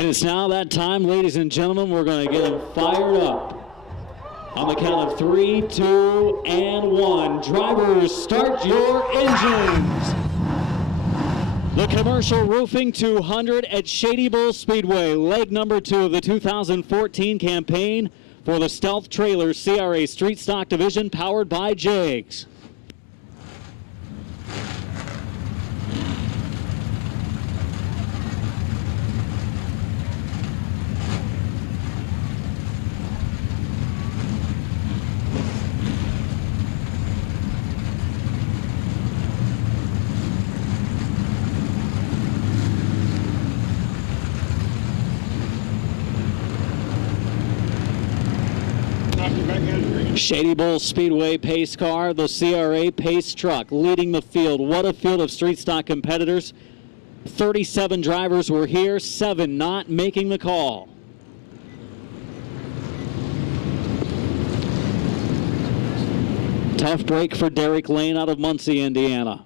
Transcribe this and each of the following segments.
And it's now that time, ladies and gentlemen. We're going to get them fired up. On the count of 3, 2, and 1. Drivers, start your engines. The Commercial Roofing 200 at Shady Bull Speedway, leg number 2 of the 2014 campaign for the Stealth Trailer CRA Street Stock Division, powered by Jags. Shady Bull Speedway pace car, the CRA pace truck leading the field. What a field of street stock competitors. 37 drivers were here, 7 not making the call. Tough break for Derek Lane out of Muncie, Indiana.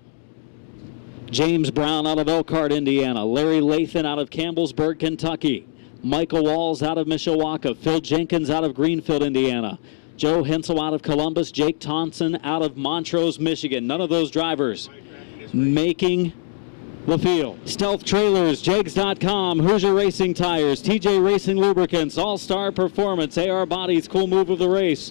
James Brown out of Elkhart, Indiana. Larry Lathan out of Campbellsburg, Kentucky. Michael Walls out of Mishawaka. Phil Jenkins out of Greenfield, Indiana. Joe Hensel out of Columbus. Jake Thompson out of Montrose, Michigan. None of those drivers making the field. Stealth Trailers, Jags.com, Hoosier Racing Tires, TJ Racing Lubricants, All-Star Performance, AR Bodies, Cool Move of the Race,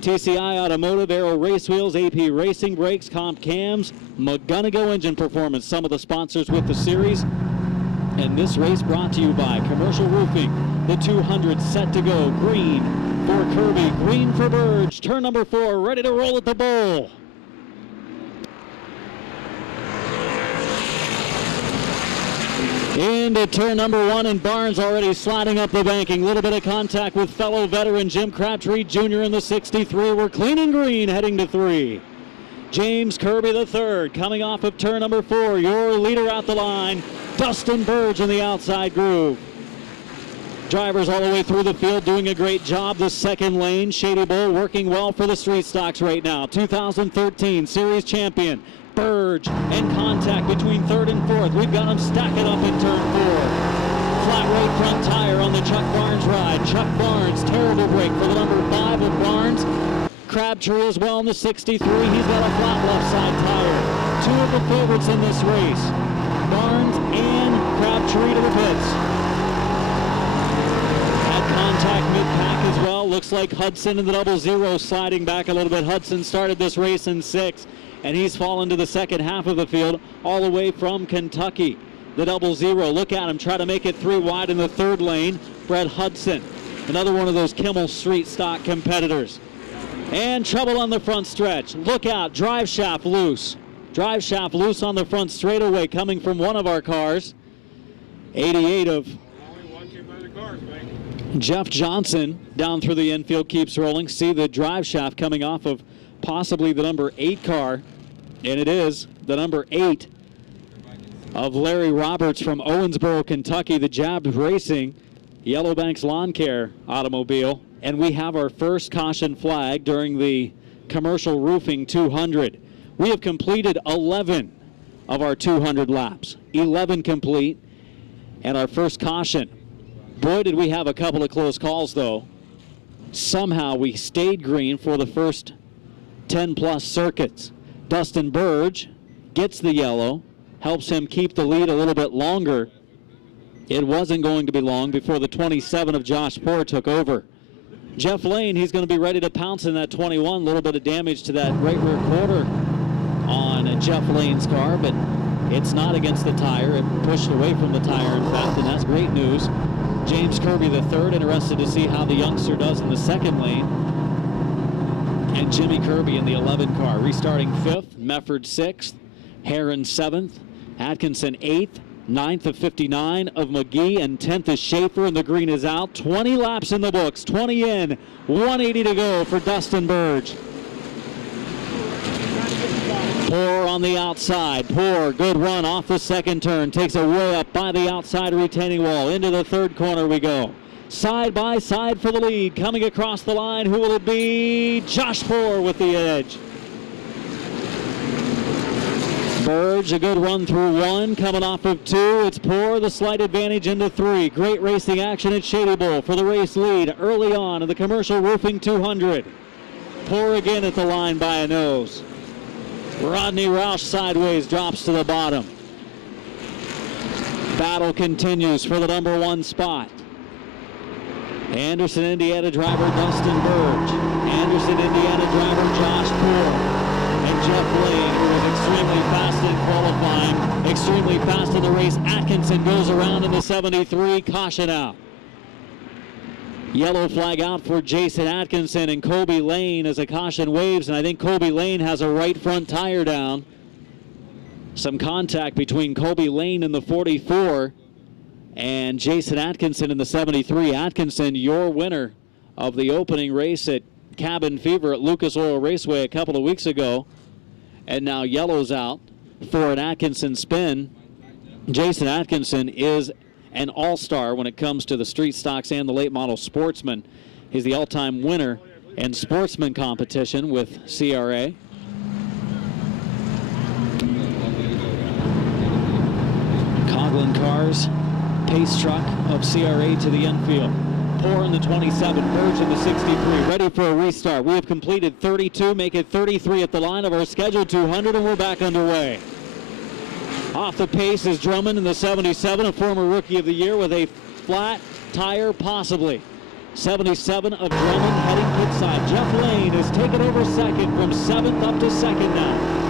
TCI Automotive, Aero Race Wheels, AP Racing Brakes, Comp Cams, McGonigal Engine Performance, some of the sponsors with the series. And this race brought to you by Commercial Roofing. The 200 set to go. Green for Kirby, green for Burge. Turn number 4, ready to roll at the bowl. Into turn number 1, and Barnes already sliding up the banking. Little bit of contact with fellow veteran Jim Crabtree Jr. in the 63. We're clean and green heading to 3. James Kirby the third coming off of turn number 4. Your leader out the line, Dustin Burge in the outside groove. Drivers all the way through the field doing a great job. The second lane, Shady Bull working well for the street stocks right now. 2013 series champion, Burge, and contact between 3rd and 4th. We've got them stacking up in turn 4. Flat right front tire on the Chuck Barnes ride. Chuck Barnes, terrible break for the number 5 of Barnes. Crabtree as well in the 63. He's got a flat left side tire. 2 of the favorites in this race, Barnes and Crabtree to the pits. Contact mid-pack as well. Looks like Hudson in the 00 sliding back a little bit. Hudson started this race in 6th, and he's fallen to the second half of the field all the way from Kentucky. The 00, look at him, try to make it 3 wide in the 3rd lane. Brett Hudson, another one of those Kimmel Street Stock competitors. And trouble on the front stretch. Look out, drive shaft loose. Drive shaft loose on the front straightaway coming from one of our cars. 88 of Jeff Johnson down through the infield keeps rolling. See the drive shaft coming off of possibly the number 8 car, and it is the number 8 of Larry Roberts from Owensboro, Kentucky, the Jab Racing Yellowbanks Lawn Care automobile. And we have our first caution flag during the Commercial Roofing 200. We have completed 11 of our 200 laps, 11 complete, and our first caution. Boy, did we have a couple of close calls, though. Somehow we stayed green for the first 10-plus circuits. Dustin Burge gets the yellow, helps him keep the lead a little bit longer. It wasn't going to be long before the 27 of Josh Poor took over. Jeff Lane, he's going to be ready to pounce in that 21. A little bit of damage to that right rear quarter on Jeff Lane's car, but it's not against the tire. It pushed away from the tire, in fact, and that's great news. James Kirby the third, interested to see how the youngster does in the 2nd lane. And Jimmy Kirby in the 11 car, restarting 5th, Mefford 6th, Heron 7th, Atkinson 8th, 9th of 59 of McGee, and 10th is Schaefer, and the green is out. 20 laps in the books, 20 in, 180 to go for Dustin Burge. Poor on the outside. Poor, good run off the 2nd turn. Takes it way up by the outside retaining wall. Into the 3rd corner we go. Side by side for the lead. Coming across the line, who will it be? Josh Poor with the edge. Burge, a good run through one, coming off of two. It's Poor, the slight advantage into three. Great racing action at Shady Bowl for the race lead early on in the Commercial Roofing 200. Poor again at the line by a nose. Rodney Roush sideways drops to the bottom. Battle continues for the number one spot. Anderson, Indiana driver Dustin Burge. Anderson, Indiana driver Josh Poor. And Jeff Lane, who was extremely fast in qualifying, extremely fast in the race. Atkinson goes around in the 73, caution out. Yellow flag out for Jason Atkinson, and Colby Lane as a caution waves, and I think Colby Lane has a right front tire down. Some contact between Colby Lane in the 44 and Jason Atkinson in the 73. Atkinson, your winner of the opening race at Cabin Fever at Lucas Oil Raceway a couple of weeks ago. And now yellow's out for an Atkinson spin. Jason Atkinson is an all-star when it comes to the street stocks and the late model sportsman. He's the all-time winner in sportsman competition with CRA. Coughlin Cars, pace truck of CRA to the infield. Poor in the 27, Burge in the 63, ready for a restart. We have completed 32, make it 33 at the line of our scheduled 200, and we're back underway. Off the pace is Drummond in the 77, a former Rookie of the Year with a flat tire possibly. 77 of Drummond heading pit side. Jeff Lane has taken over second from 7th up to 2nd now.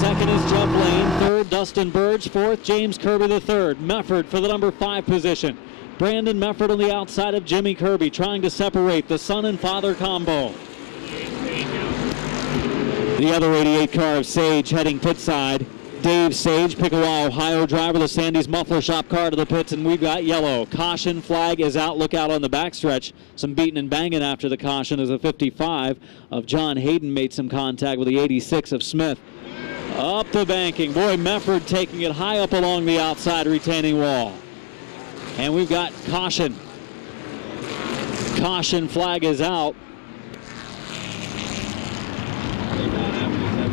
Second is Jeff Lane, third Dustin Burge, fourth James Kirby the third. Mefford for the number 5 position. Brandon Mefford on the outside of Jimmy Kirby, trying to separate the son and father combo. The other 88 car of Sage heading pit side. Dave Sage, Pickawa, Ohio driver, the Sandy's Muffler Shop car to the pits, and we've got yellow. Caution flag is out. Look out on the backstretch. Some beating and banging after the caution as a 55 of John Hayden made some contact with the 86 of Smith. Up the banking. Boy, Mefford taking it high up along the outside retaining wall. And we've got caution. Caution flag is out.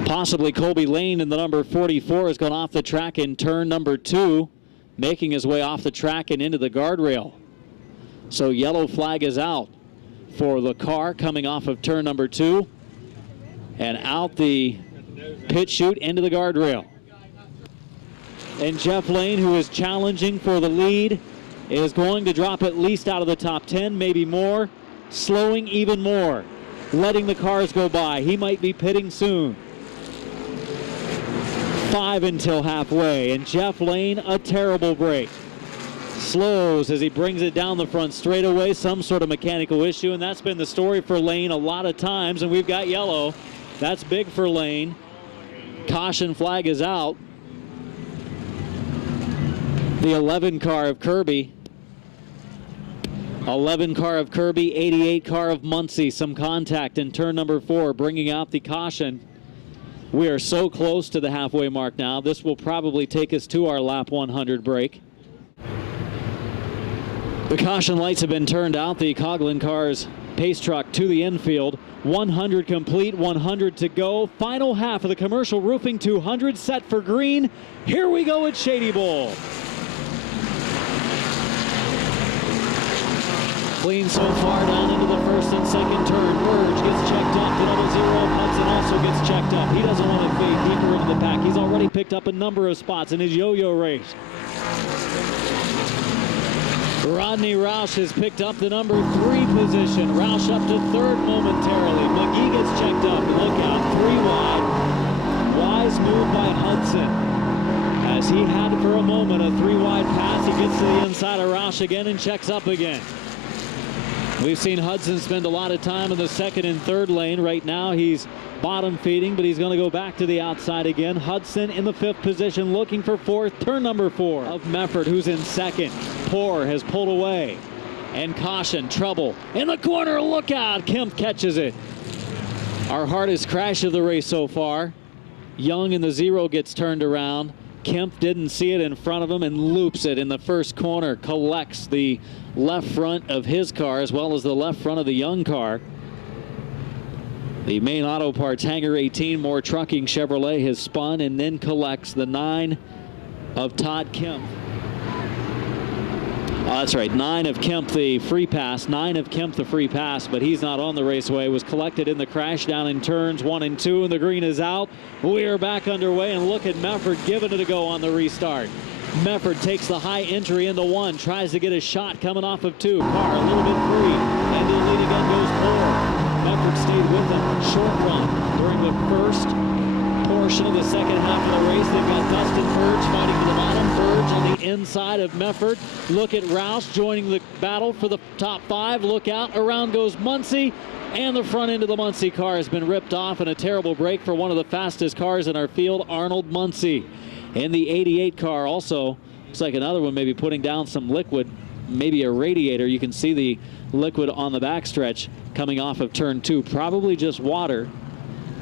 Possibly Colby Lane in the number 44 has gone off the track in turn number 2, making his way off the track and into the guardrail. So yellow flag is out for the car coming off of turn number 2 and out the pit chute into the guardrail. And Jeff Lane, who is challenging for the lead, is going to drop at least out of the top 10, maybe more, slowing even more, letting the cars go by. He might be pitting soon. 5 until halfway, and Jeff Lane, a terrible break. Slows as he brings it down the front straightaway, some sort of mechanical issue, and that's been the story for Lane a lot of times, and we've got yellow. That's big for Lane. Caution flag is out. The 11 car of Kirby. 11 car of Kirby, 88 car of Muncie. Some contact in turn number 4, bringing out the caution. We are so close to the halfway mark now. This will probably take us to our lap 100 break. The caution lights have been turned out. The Coughlin Cars pace truck to the infield. 100 complete, 100 to go. Final half of the Commercial Roofing 200 set for green. Here we go at Shady Bowl. Clean so far down into the first and second turn. Burge gets checked up. The double zero. Hudson also gets checked up. He doesn't want to fade deeper into the pack. He's already picked up a number of spots in his yo-yo race. Rodney Roush has picked up the number 3 position. Roush up to 3rd momentarily. McGee gets checked up. Look out, 3 wide. Wise move by Hudson. As he had for a moment a 3 wide pass, he gets to the inside of Roush again and checks up again. We've seen Hudson spend a lot of time in the 2nd and 3rd lane. Right now he's bottom feeding, but he's going to go back to the outside again. Hudson in the 5th position, looking for 4th. Turn number 4 of Mefford, who's in 2nd. Poor has pulled away. And caution, trouble. In the corner, look out. Kemp catches it. Our hardest crash of the race so far. Young in the 0 gets turned around. Kemp didn't see it in front of him and loops it in the first corner. Collects the left front of his car as well as the left front of the Young car. The main auto parts hangar 18, more trucking Chevrolet, has spun and then collects the 9 of Todd Kemp. That's right, 9 of Kemp, the free pass. 9 of Kemp, the free pass, but he's not on the raceway. Was collected in the crash down in turns 1 and 2, and the green is out. We are back underway, and look at Mefford giving it a go on the restart. Mefford takes the high entry into 1, tries to get a shot coming off of 2. Car a little bit free, and to the lead again goes 4. Mefford stayed with him, short run during the first portion of the second half of the race. They've got Dustin Burge fighting to the bottom. Burge on the inside of Mefford. Look at Roush joining the battle for the top 5. Look out, around goes Muncie, and the front end of the Muncie car has been ripped off in a terrible break for one of the fastest cars in our field, Arnold Muncie. And the 88 car also looks like another one maybe putting down some liquid, maybe a radiator. You can see the liquid on the backstretch coming off of turn 2, probably just water.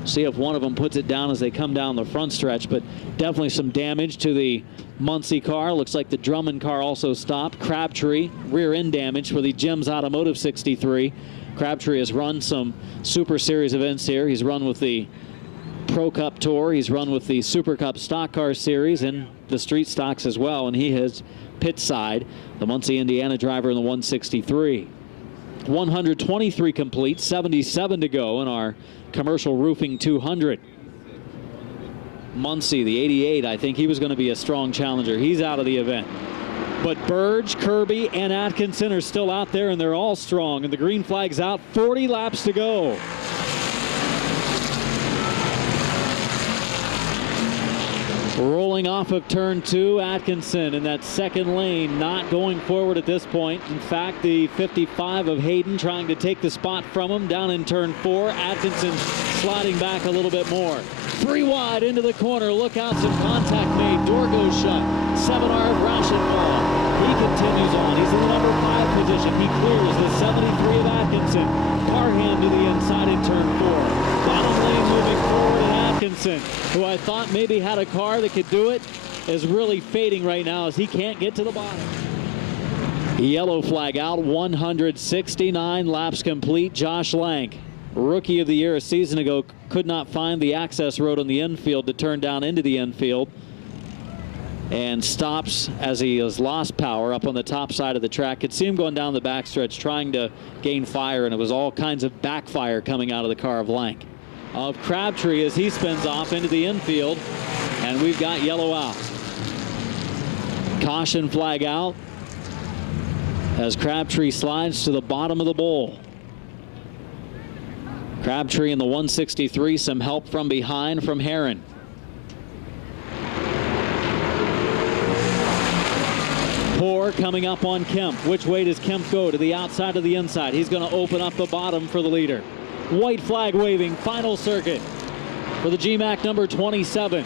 See if one of them puts it down as they come down the front stretch, but definitely some damage to the Muncie car. Looks like the Drummond car also stopped. Crabtree, rear end damage for the Jim's Automotive 63. Crabtree has run some Super Series events here. He's run with the Pro Cup Tour. He's run with the Super Cup Stock Car Series and the Street Stocks as well, and he has pit side the Muncie, Indiana driver in the 163. 123 complete, 77 to go in our commercial roofing 200. Muncie, the 88, I think he was going to be a strong challenger. He's out of the event. But Burge, Kirby, and Atkinson are still out there, and they're all strong. And the green flag's out. 40 laps to go. Rolling off of turn 2, Atkinson in that second lane, not going forward at this point. In fact, the 55 of Hayden trying to take the spot from him down in turn 4. Atkinson sliding back a little bit more. 3 wide into the corner. Look out, some contact made. Door goes shut. 7R of Rauschenwald. He continues on. He's in the number 5 position. He clears the 73 of Atkinson. Parham to the inside in turn 4. Down lane moving forward, and Atkinson, who I thought maybe had a car that could do it, is really fading right now as he can't get to the bottom. Yellow flag out. 169 laps complete. Josh Lank, Rookie of the Year a season ago, could not find the access road on the infield to turn down into the infield, and stops as he has lost power up on the top side of the track. Could see him going down the backstretch trying to gain fire, and it was all kinds of backfire coming out of the car of Lank. Of Crabtree as he spins off into the infield, and we've got yellow out. Caution flag out as Crabtree slides to the bottom of the bowl. Crabtree in the 163, some help from behind from Herron. Poor coming up on Kemp. Which way does Kemp go? To the outside or the inside? He's going to open up the bottom for the leader. White flag waving, final circuit for the GMAC number 27.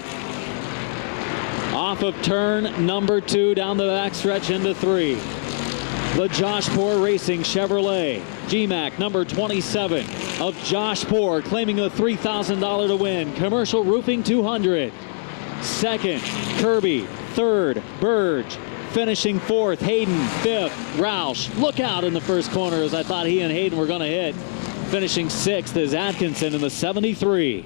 Off of turn number 2 down the backstretch into 3. The Josh Poor Racing Chevrolet GMAC number 27 of Josh Poor claiming the $3,000 to win. Commercial roofing 200. Second, Kirby. Third, Burge. Finishing 4th, Hayden. 5th, Roush. Look out in the first corner as I thought he and Hayden were going to hit. Finishing 6th is Atkinson in the 73.